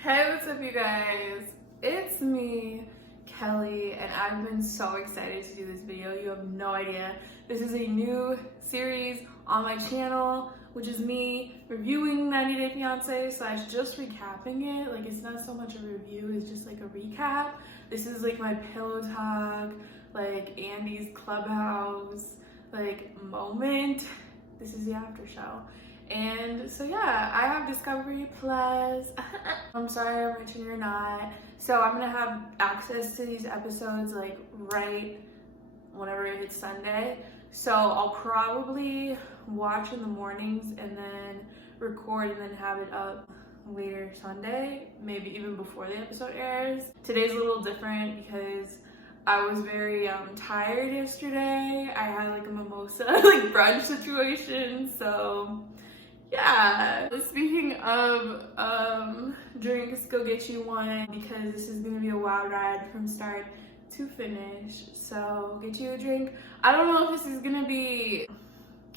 Hey, what's up, you guys? It's me, Kelly, and I've been so excited to do this video. You have no idea. This is a new series on my channel, which is me reviewing 90 Day Fiance / just recapping it. Like, it's not so much a review, it's just like a recap. This is like my pillow talk, like Andy's clubhouse, like moment. This is the after show. And so yeah, I have Discovery Plus. I'm sorry I'm rich and you're not. So I'm gonna have access to these episodes like right whenever it's Sunday. So I'll probably watch in the mornings and then record and then have it up later Sunday, maybe even before the episode airs. Today's a little different because I was very tired yesterday. I had like a mimosa like brunch situation, so yeah. Speaking of drinks, go get you one because this is gonna be a wild ride from start to finish. So get you a drink. I don't know if this is gonna be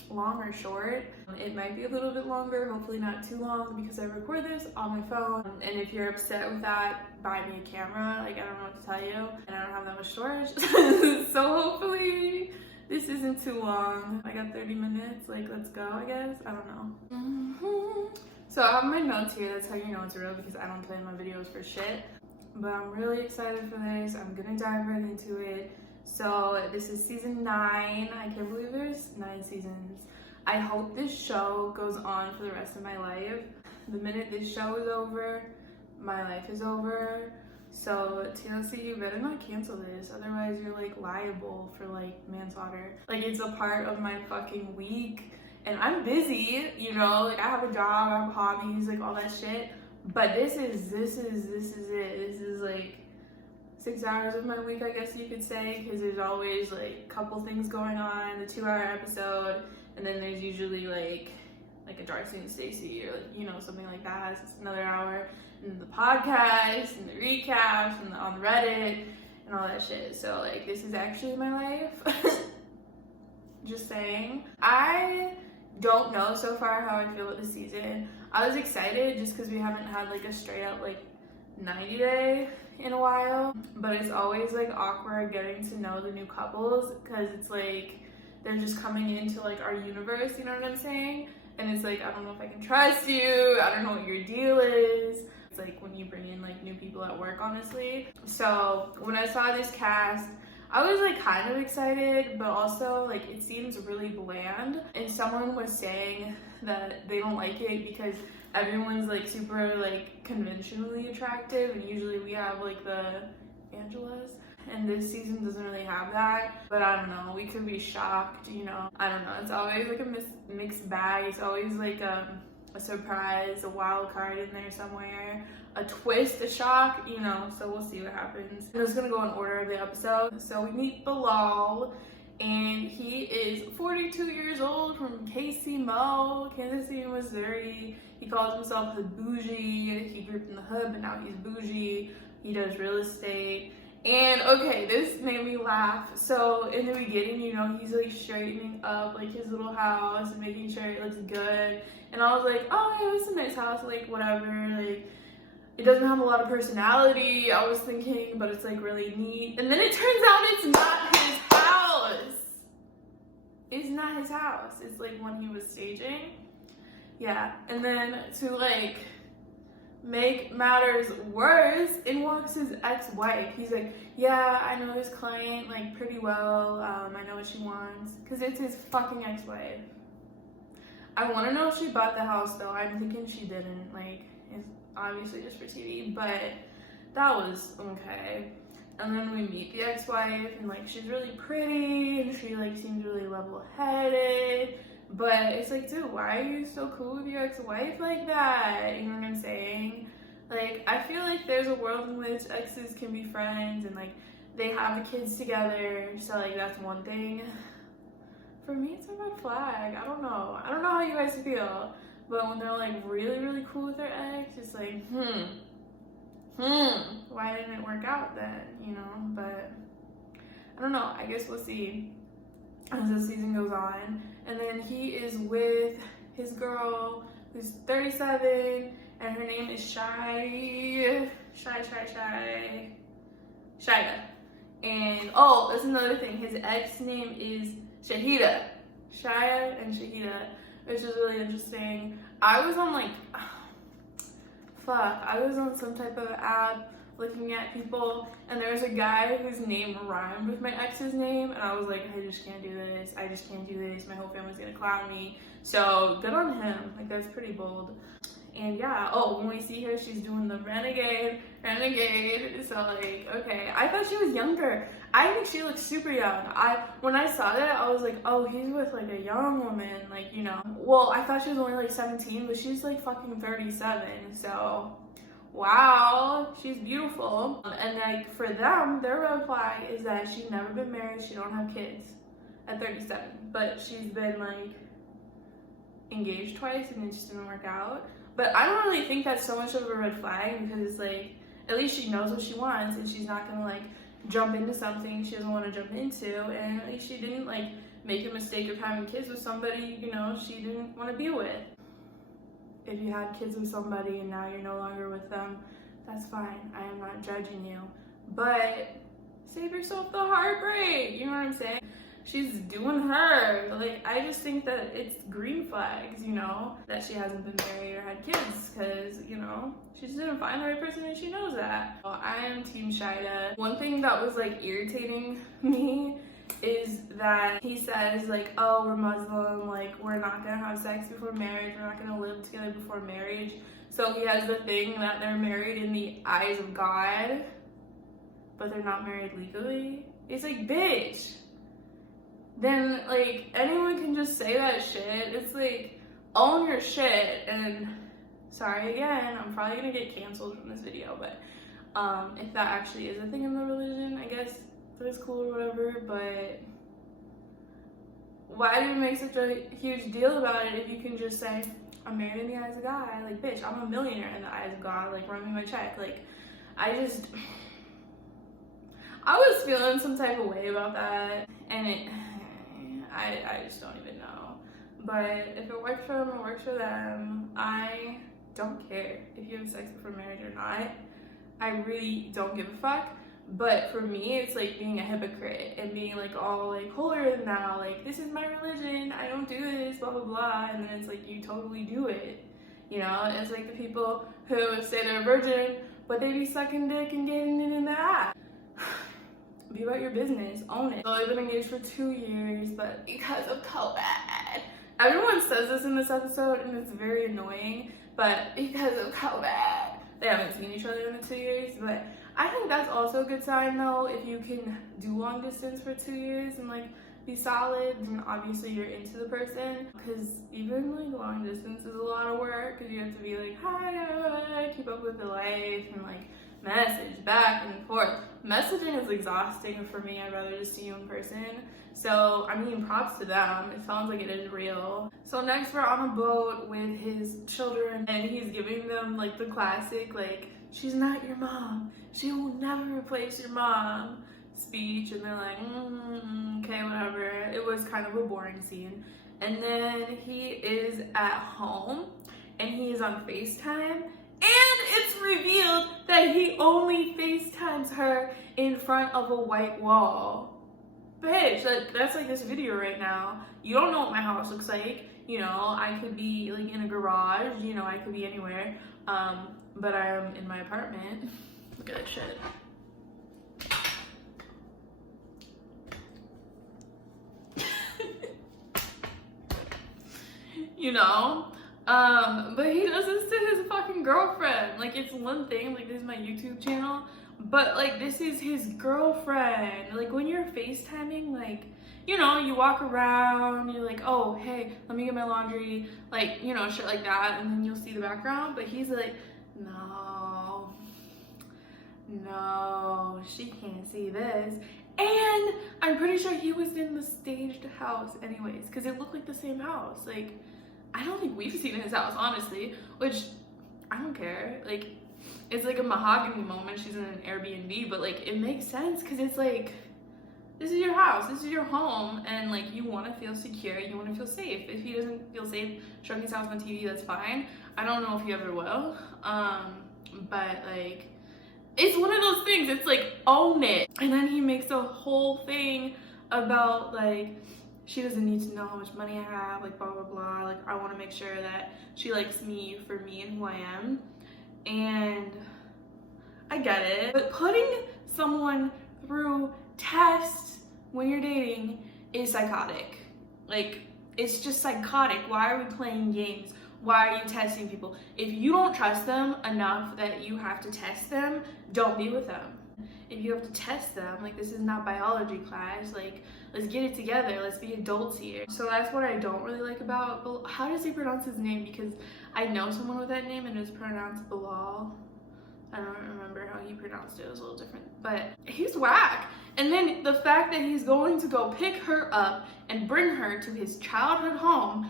long or short. It might be a little bit longer, hopefully not too long because I record this on my phone. And if you're upset with that, buy me a camera. Like, I don't know what to tell you. And I don't have that much storage. So hopefully this isn't too long. I got 30 minutes, like let's go, I guess. I don't know. So I have my notes here. That's how you know it's real because I don't plan my videos for shit. But I'm really excited for this. I'm gonna dive right into it. So this is season 9. I can't believe there's 9 seasons. I hope this show goes on for the rest of my life. The minute this show is over, my life is over. So TLC, you better not cancel this, otherwise you're like liable for like manslaughter. Like, it's a part of my fucking week and I'm busy, you know, like I have a job, I have hobbies, like all that shit. But this is it. This is like 6 hours of my week, I guess you could say, because there's always like a couple things going on, the 2-hour episode, and then there's usually like a Darcy and Stacey or like, you know, something like that. It's another hour, and the podcast and the recaps and on Reddit and all that shit. So like, this is actually my life. Just saying. I don't know so far how I feel about the season. I was excited just because we haven't had like a straight up like 90 day in a while, but it's always like awkward getting to know the new couples because it's like they're just coming into like our universe, you know what I'm saying? And it's like, I don't know if I can trust you, I don't know what your deal is. It's like when you bring in like new people at work, honestly. So when I saw this cast, I was like kind of excited, but also like it seems really bland. And someone was saying that they don't like it because everyone's like super like conventionally attractive, and usually we have like the Angelas, and this season doesn't really have that. But I don't know, we could be shocked, you know. I don't know, it's always like a mixed bag. It's always like a surprise, a wild card in there somewhere, a twist, a shock, you know. So we'll see what happens. I'm just gonna go in order of the episode. So we meet Bilal, and he is 42 years old from KC Mo, Kansas City, Missouri. He calls himself the bougie. He grew up in the hood, but now he's bougie. He does real estate. And okay, this made me laugh. So in the beginning, you know, he's like straightening up like his little house and making sure it looks good. And I was like, oh yeah, it's a nice house, like whatever. Like, it doesn't have a lot of personality, I was thinking, but it's like really neat. And then it turns out it's not his house. It's not his house. It's like when he was staging. Yeah, and then to like make matters worse, in walks his ex-wife. He's like, yeah, I know this client like pretty well. I know what she wants, because it's his fucking ex-wife. I want to know if she bought the house though. I'm thinking she didn't. Like, it's obviously just for TV, but that was okay. And then we meet the ex-wife, and like she's really pretty, and she like seems really level-headed. But it's like, dude, why are you so cool with your ex-wife like that? You know what I'm saying? Like, I feel like there's a world in which exes can be friends and like they have the kids together. So like that's one thing. For me, it's a red flag. I don't know how you guys feel, but when they're like really, really cool with their ex, it's like, why didn't it work out then? You know, but I don't know. I guess we'll see as the season goes on. And then he is with his girl who's 37, and her name is Shaeeda. And oh, that's another thing. His ex name is Shaeeda. Shia and Shaeeda, which is really interesting. I was on I was on some type of app looking at people, and there was a guy whose name rhymed with my ex's name, and I was like, I just can't do this. I just can't do this. My whole family's gonna clown me. So good on him. Like, that's pretty bold. And yeah, oh, when we see her, she's doing the renegade. So like, okay, I thought she was younger. I think she looks super young. When I saw that, I was like, oh, he's with like a young woman, like, you know. Well, I thought she was only like 17, but she's like fucking 37. So wow, she's beautiful. And like, for them, their red flag is that she's never been married, she don't have kids at 37, but she's been like engaged twice and it just didn't work out. But I don't really think that's so much of a red flag, because like, at least she knows what she wants and she's not gonna like jump into something she doesn't want to jump into, and at least she didn't like make a mistake of having kids with somebody, you know, she didn't want to be with. If you had kids with somebody and now you're no longer with them, that's fine. I am not judging you, but save yourself the heartbreak, you know what I'm saying? She's doing her. Like, I just think that it's green flags, you know, that she hasn't been married or had kids, because, you know, she just didn't find the right person and she knows that. Well, I am Team Shaeeda. One thing that was like irritating me is that he says like, oh, we're Muslim, like we're not gonna have sex before marriage, we're not gonna live together before marriage. So he has the thing that they're married in the eyes of God, but they're not married legally. It's like, bitch, then like anyone can just say that shit. It's like, own your shit. And sorry again, I'm probably gonna get canceled from this video, but if that actually is a thing in the religion, I guess that's cool or whatever. But why do you make such a huge deal about it if you can just say, I'm married in the eyes of God? Like, bitch, I'm a millionaire in the eyes of God. Like, run me my check. Like, I was feeling some type of way about that, and I just don't even know. But if it works for them, it works for them. I don't care if you have sex before marriage or not. I really don't give a fuck. But for me, it's like being a hypocrite and being like all like holier than thou, like, this is my religion, I don't do this, blah blah blah, and then it's like you totally do it. You know, it's like the people who say they're a virgin, but they be sucking dick and getting it in the ass. Be about your business, own it. So I've been engaged for 2 years, but because of COVID, everyone says this in this episode and it's very annoying, but because of COVID, they haven't seen each other in the 2 years. But I think that's also a good sign though, if you can do long distance for 2 years and like be solid, then obviously you're into the person. Because even like long distance is a lot of work, because you have to be like, hi, keep up with the life and like message back and forth. Messaging is exhausting for me. I'd rather just see you in person. So I mean, props to them. It sounds like it is real. So next we're on a boat with his children, and he's giving them like the classic like, she's not your mom, she will never replace your mom speech, and they're like, okay, whatever. It was kind of a boring scene. And then he is at home and he's on FaceTime, and it's revealed that he only FaceTimes her in front of a white wall. Bitch, that's like this video right now. You don't know what my house looks like. You know, I could be like in a garage, you know, I could be anywhere. But I am in my apartment. Look at that shit. You know? But he does this to his fucking girlfriend. Like, it's one thing, like, this is my YouTube channel, but like, this is his girlfriend. Like, when you're FaceTiming, like, you know, you walk around, you're like, oh, hey, let me get my laundry, like, you know, shit like that, and then you'll see the background. But he's like, no, she can't see this. And I'm pretty sure he was in the staged house anyways, because it looked like the same house. Like, I don't think we've seen his house, honestly, which I don't care. Like, it's like a mahogany moment. She's in an Airbnb, but like, it makes sense, because it's like, this is your house, this is your home, and like, you want to feel secure, you want to feel safe. If he doesn't feel safe showing his house on TV, that's fine. I don't know if he ever will. But like, it's one of those things, it's like, own it. And then he makes a whole thing about like, she doesn't need to know how much money I have, like blah blah blah. Like, I want to make sure that she likes me for me and who I am. And I get it, but putting someone through tests when you're dating is psychotic. Like, it's just psychotic. Why are we playing games? Why are you testing people? If you don't trust them enough that you have to test them, don't be with them. If you have to test them, like, this is not biology class. Like, let's get it together. Let's be adults here. So that's what I don't really like about, how does he pronounce his name? Because I know someone with that name and it's pronounced Bilal. I don't remember how he pronounced it. It was a little different, but he's whack. And then the fact that he's going to go pick her up and bring her to his childhood home,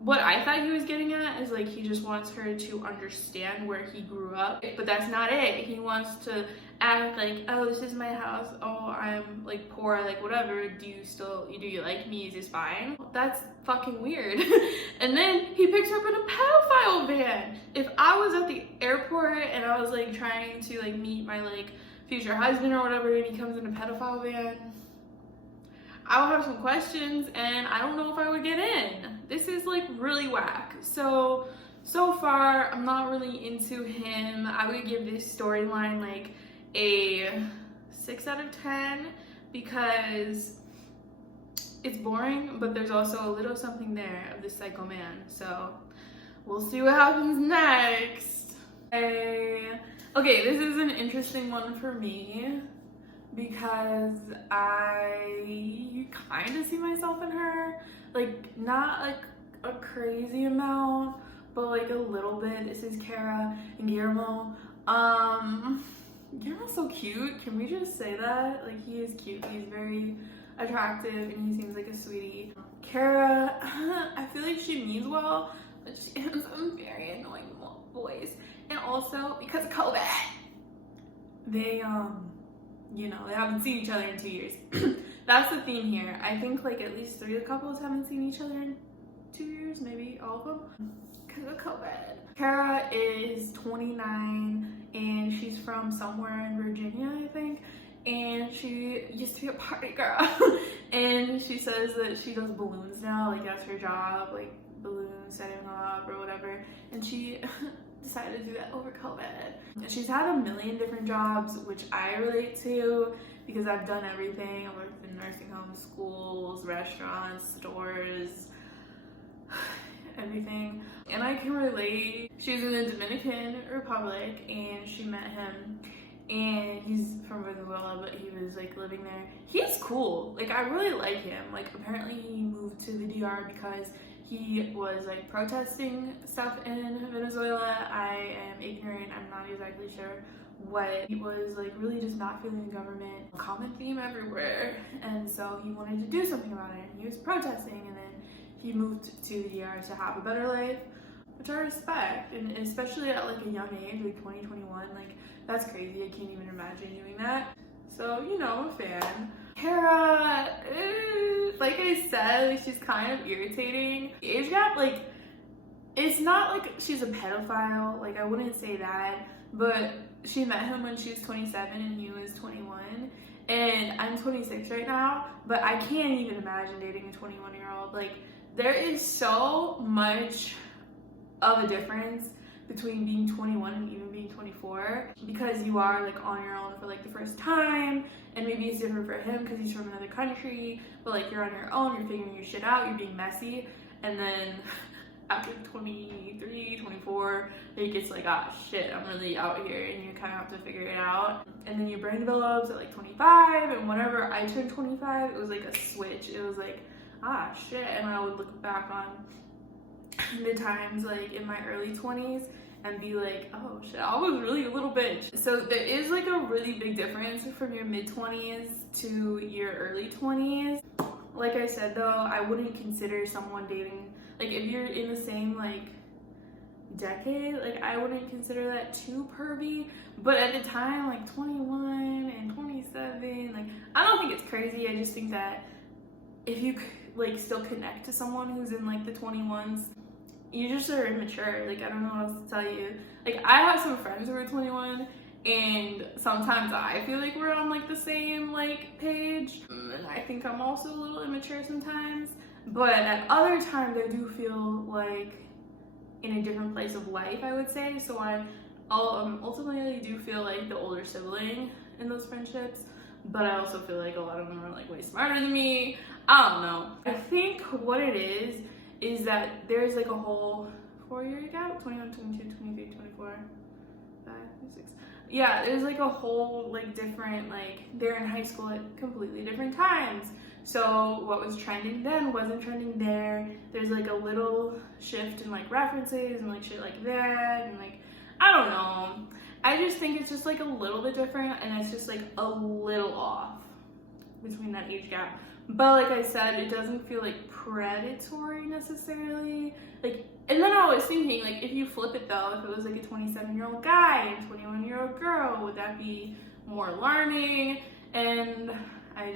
what I thought he was getting at is like, he just wants her to understand where he grew up, but that's not it. He wants to act like, oh, this is my house, oh, I'm like poor, like whatever, do you like me, is this fine? That's fucking weird. And then he picks her up in a pedophile van. If I was at the airport and I was like trying to like meet my like future husband or whatever, and he comes in a pedophile van, I would have some questions and I don't know if I would get in. This is like really whack. So far I'm not really into him. I would give this storyline like a 6 out of 10 because it's boring, but there's also a little something there of this psycho man. So we'll see what happens next. Okay, this is an interesting one for me because I kind of see myself in her, like not like a crazy amount, but like a little bit. This is Kara and Guillermo. Guillermo's so cute. Can we just say that? Like, he is cute. He's very attractive and he seems like a sweetie. Kara, I feel like she means well, but she has a very annoying voice. And also because of COVID, they you know, they haven't seen each other in 2 years. That's the theme here. I think like at least 3 of the couples haven't seen each other in 2 years, maybe all of them, because of COVID. Kara is 29 and she's from somewhere in Virginia, I think. And she used to be a party girl. And she says that she does balloons now, like that's her job, like balloons, setting them up or whatever. And she decided to do that over COVID. She's had a million different jobs, which I relate to because I've done everything. I worked in nursing homes, schools, restaurants, stores, everything. And I can relate. She's in the Dominican Republic and she met him, and he's from Venezuela, but he was like living there. He's cool. Like, I really like him. Like, apparently he moved to the DR because he was like protesting stuff in Venezuela. I am ignorant. I'm not exactly sure what. He was like really just not feeling the government. Common theme everywhere. And so he wanted to do something about it. And he was protesting, and then he moved to the DR to have a better life, which I respect. And especially at like a young age, like 20, 21, like that's crazy. I can't even imagine doing that. So, you know, I'm a fan. Kara, like I said, like, she's kind of irritating. The age gap, like, it's not like she's a pedophile, like I wouldn't say that, but she met him when she was 27 and he was 21, and I'm 26 right now, but I can't even imagine dating a 21-year-old. Like, there is so much of a difference between being 21 and even being 24, because you are like on your own for like the first time, and maybe it's different for him because he's from another country, but like you're on your own, you're figuring your shit out, you're being messy. And then after 23, 24, it gets like, ah shit, I'm really out here, and you kind of have to figure it out. And then your brain develops at like 25, and whenever I turned 25, it was like a switch. It was like, ah shit, and I would look back on the times like in my early 20s and be like, oh shit, I was really a little bitch. So there is like a really big difference from your mid-20s to your early 20s. Like I said though, I wouldn't consider someone dating, like if you're in the same like decade, like I wouldn't consider that too pervy. But at the time, like 21 and 27, like I don't think it's crazy. I just think that if you like still connect to someone who's in like the 21s, you just are immature. Like, I don't know what else to tell you. Like, I have some friends who are 21, and sometimes I feel like we're on like the same like page, and I think I'm also a little immature sometimes. But at other times, I do feel like in a different place of life, I would say. So I ultimately do feel like the older sibling in those friendships, but I also feel like a lot of them are like way smarter than me. I don't know. I think what it is that there's like a whole 4-year gap, 21, 22, 23, 24, 5, 6. Yeah, there's like a whole like different, like they're in high school at completely different times. So what was trending then wasn't trending there. There's like a little shift in like references and like shit like that, and like, I don't know. I just think it's just like a little bit different, and it's just like a little off between that age gap. But like I said, it doesn't feel like predatory necessarily. Like, and then I was thinking, like, if you flip it though, if it was like a 27-year-old guy and 21-year-old girl, would that be more alarming? And I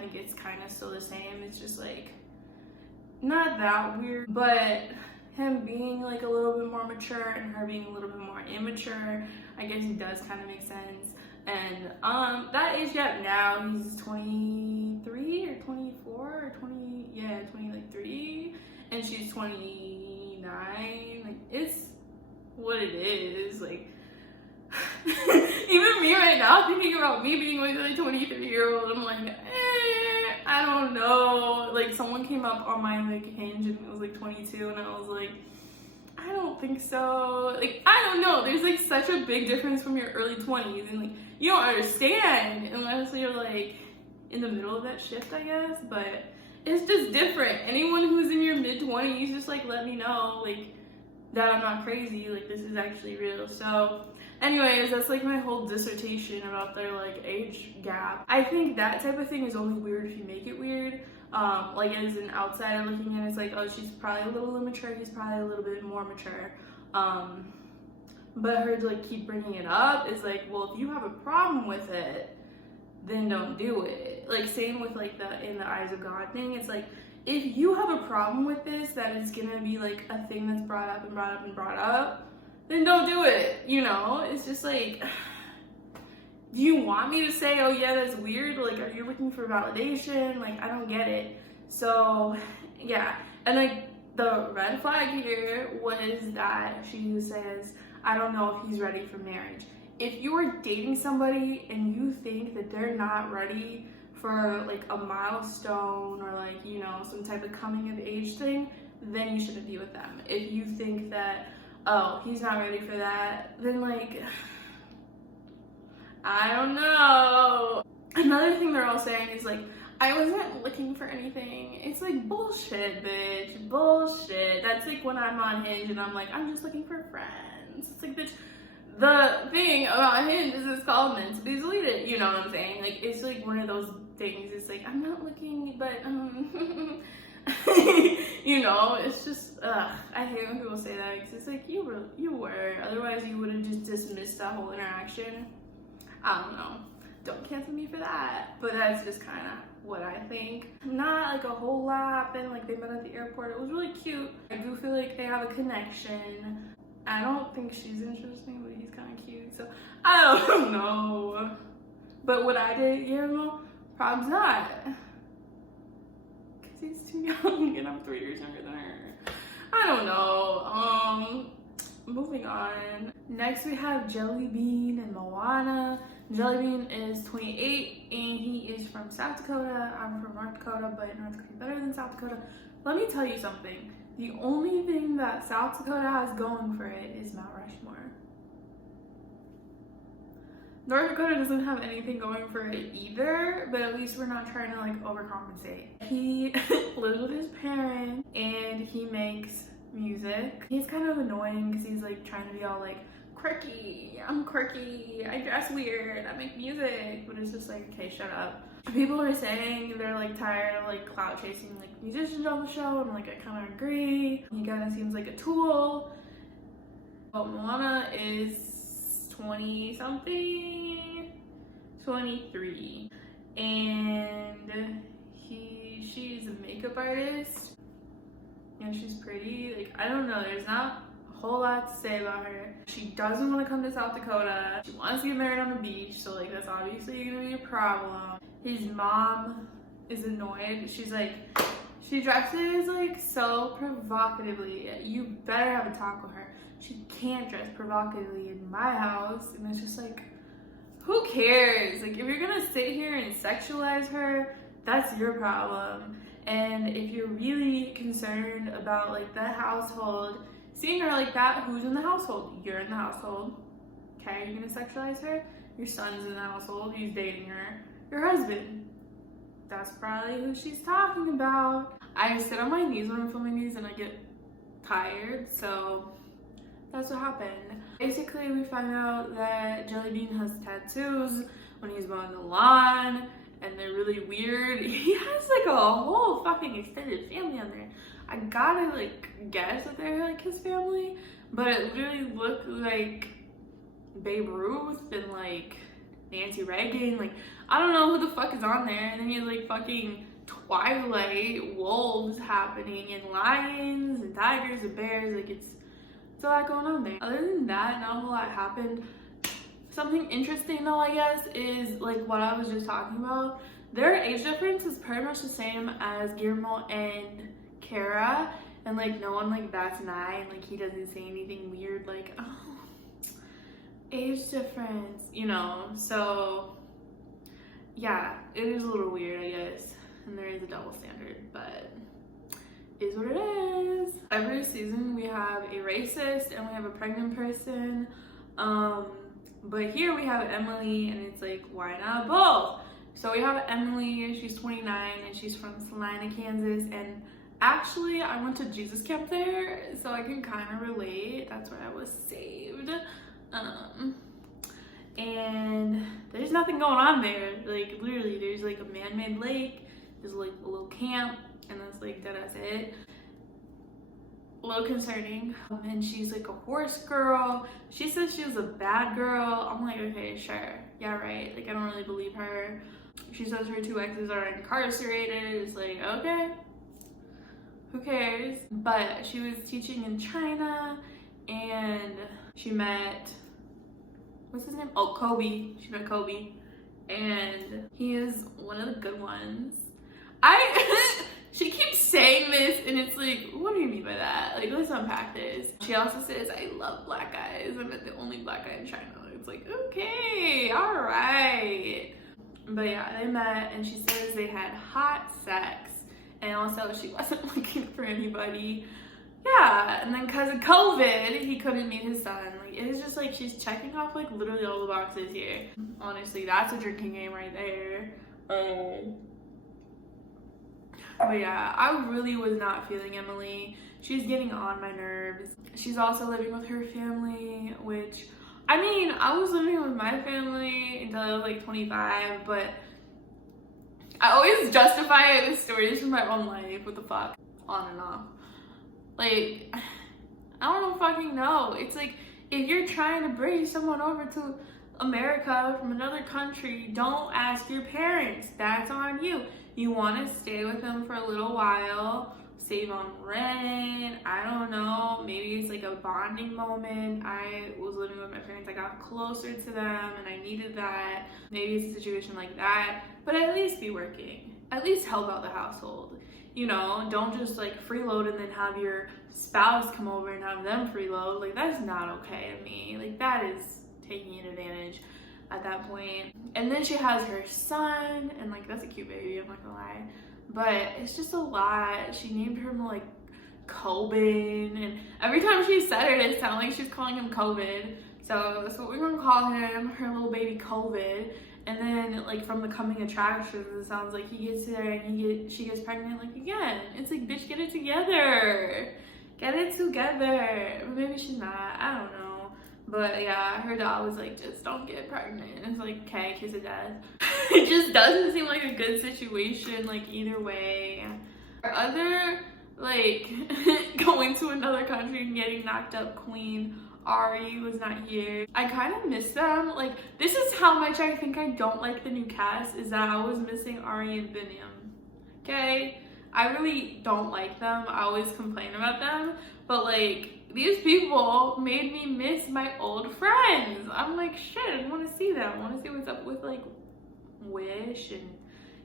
think it's kind of still the same. It's just like not that weird, but him being like a little bit more mature and her being a little bit more immature, I guess it does kind of make sense. And that age gap now, he's 23 or 24 or 20, yeah, 23, and she's 29. Like, it's what it is. Like, even me right now thinking about me being like a 23-year-old, I'm like, I don't know. Like, someone came up on my like Hinge and it was like 22, and I was like, I don't think so. Like, I don't know. There's like such a big difference from your early 20s, and like you don't understand unless you're like in the middle of that shift, I guess. But it's just different. Anyone who's in your mid 20s, just like let me know like that I'm not crazy. Like, this is actually real. So anyways, that's like my whole dissertation about their like age gap. I think that type of thing is only weird if you make it weird. Like, as an outsider looking in, it's like, oh, she's probably a little immature, he's probably a little bit more mature. But her to like keep bringing it up is like, well, if you have a problem with it, then don't do it. Like, same with like the in the eyes of God thing. It's like, if you have a problem with this, that is gonna be like a thing that's brought up and brought up and brought up, then don't do it. You know, it's just like, do you want me to say, oh yeah, that's weird? Like, are you looking for validation? Like, I don't get it. So yeah, and like the red flag here was that she says, I don't know if he's ready for marriage. If you are dating somebody and you think that they're not ready for like a milestone or like, you know, some type of coming of age thing, then you shouldn't be with them. If you think that, oh, he's not ready for that, then like, I don't know. Another thing they're all saying is like, I wasn't looking for anything. It's like, bullshit, bitch, bullshit. That's like when I'm on Hinge and I'm like, I'm just looking for friends. It's like, bitch, the thing about Hinge is it's called meant to be deleted. You know what I'm saying? Like, it's like one of those things. It's like, I'm not looking, but you know, it's just, I hate when people say that, because it's like, you were, otherwise you would have just dismissed that whole interaction. I don't know. Don't cancel me for that. But that's just kind of what I think. Not like a whole lot happened. Like, they met at the airport. It was really cute. I do feel like they have a connection. I don't think she's interesting, but he's kind of cute. So I don't know. But would I date Guillermo? Probably not. Because he's too young and I'm 3 years younger than her. I don't know. Moving on. Next we have Jelly Bean and Moana. Jelly Bean is 28 and he is from South Dakota. I'm from North Dakota, but North Dakota is better than South Dakota. Let me tell you something. The only thing that South Dakota has going for it is Mount Rushmore. North Dakota doesn't have anything going for it either, but at least we're not trying to like overcompensate. He lives with his parents and he makes music. He's kind of annoying because he's like trying to be all like quirky. I'm quirky. I dress weird. I make music. But it's just like, okay, shut up. People are saying they're like tired of like clout chasing like musicians on the show, and like I kind of agree. He kind of seems like a tool. But Moana is 20 something, 23, and she's a makeup artist. Yeah, she's pretty. Like, I don't know, there's not a whole lot to say about her. She doesn't want to come to South Dakota. She wants to get married on the beach, so like that's obviously gonna be a problem. His mom is annoyed. She's like, she dresses like so provocatively. You better have a talk with her. She can't dress provocatively in my house. And it's just like, who cares? Like, if you're gonna sit here and sexualize her, that's your problem. And if you're really concerned about like the household, seeing her like that, who's in the household? You're in the household. Okay, you're gonna sexualize her? Your son's in the household, he's dating her. Your husband. That's probably who she's talking about. I sit on my knees when I'm filming these and I get tired, so that's what happened. Basically, we find out that Jelly Bean has tattoos when he's mowing the lawn, and they're really weird. He has like a whole fucking extended family on there. I gotta like guess that they're like his family, but it really looked like Babe Ruth and like Nancy Reagan. Like, I don't know who the fuck is on there. And then you have like fucking Twilight wolves happening, and lions and tigers and bears. Like, it's a lot going on there. Other than that, not a whole lot happened. Something interesting though, I guess, is like what I was just talking about. Their age difference is pretty much the same as Guillermo and Kara, and like no one like bats an eye, and like he doesn't say anything weird like, oh, age difference, you know. So yeah, it is a little weird, I guess, and there is a double standard, but it is what it is. Every season we have a racist and we have a pregnant person, but here we have Emily, and it's like, why not both? So we have Emily, she's 29 and she's from Salina, Kansas, and actually I went to Jesus camp there, so I can kind of relate. That's where I was saved. And there's nothing going on there. Like, literally, there's like a man-made lake, there's like a little camp, and that's it. A little concerning. And she's like a horse girl. She says she was a bad girl. I'm like, okay, sure, yeah, right. Like, I don't really believe her. She says her 2 exes are incarcerated. It's like, okay, who cares? But she was teaching in China, and she met, what's his name? Oh, Kobe. She met Kobe, and he is one of the good ones. She keeps saying this, and it's like, what do you mean by that? Like, let's unpack this. She also says, I love black guys. I'm the only black guy in China. It's like, okay, all right. But yeah, they met, and she says they had hot sex, and also she wasn't looking for anybody. Yeah, and then because of COVID, he couldn't meet his son. Like, it is just like, she's checking off like literally all the boxes here. Honestly, that's a drinking game right there. But yeah, I really was not feeling Emily. She's getting on my nerves. She's also living with her family, which, I mean, I was living with my family until I was like 25, but I always justify the stories from my own life. What the fuck? On and off. Like, I don't fucking know. It's like, if you're trying to bring someone over to America from another country, don't ask your parents. That's on you. You want to stay with them for a little while, save on rent, I don't know, maybe it's like a bonding moment. I was living with my parents, I got closer to them and I needed that. Maybe it's a situation like that, but at least be working, at least help out the household, you know. Don't just like freeload and then have your spouse come over and have them freeload. Like, that's not okay to me. Like, that is taking an advantage at that point. And then she has her son, and like, that's a cute baby, I'm not gonna lie, but it's just a lot. She named him like Coben, and every time she said it sounded like she's calling him COVID, so that's what we're gonna call him, her little baby COVID. And then like from the coming attractions, it sounds like he gets there and she gets pregnant like again. It's like, bitch, get it together, but maybe she's not, I don't know. But yeah, her dad was like, just don't get pregnant. And it's like, okay, kiss of death. It just doesn't seem like a good situation, like, either way. Our other, like, going to another country and getting knocked up queen, Ari, was not here. I kind of miss them. Like, this is how much I think I don't like the new cast, is that I was missing Ari and Binyam. Okay? I really don't like them. I always complain about them, but like these people made me miss my old friends. I'm like, shit, I want to see them. I want to see what's up with like Wish and,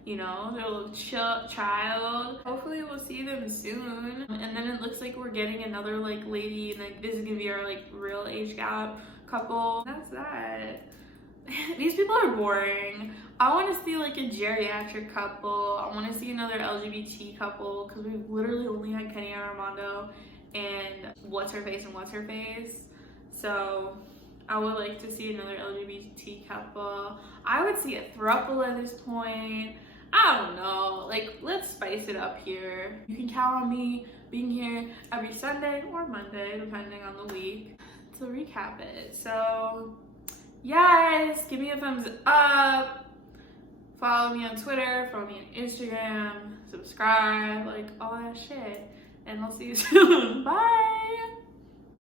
you know, their little child. Hopefully we'll see them soon. And then it looks like we're getting another like lady, and like this is gonna be our like real age gap couple. That's that. These people are boring. I want to see like a geriatric couple. I want to see another LGBT couple, because we've literally only had Kenny and Armando and what's her face. So I would like to see another LGBT couple. I would see a throuple at this point. I don't know, like let's spice it up here. You can count on me being here every Sunday or Monday, depending on the week, to recap it. So yes, give me a thumbs up, follow me on Twitter, follow me on Instagram, subscribe, like all that shit, and I'll see you soon. Bye.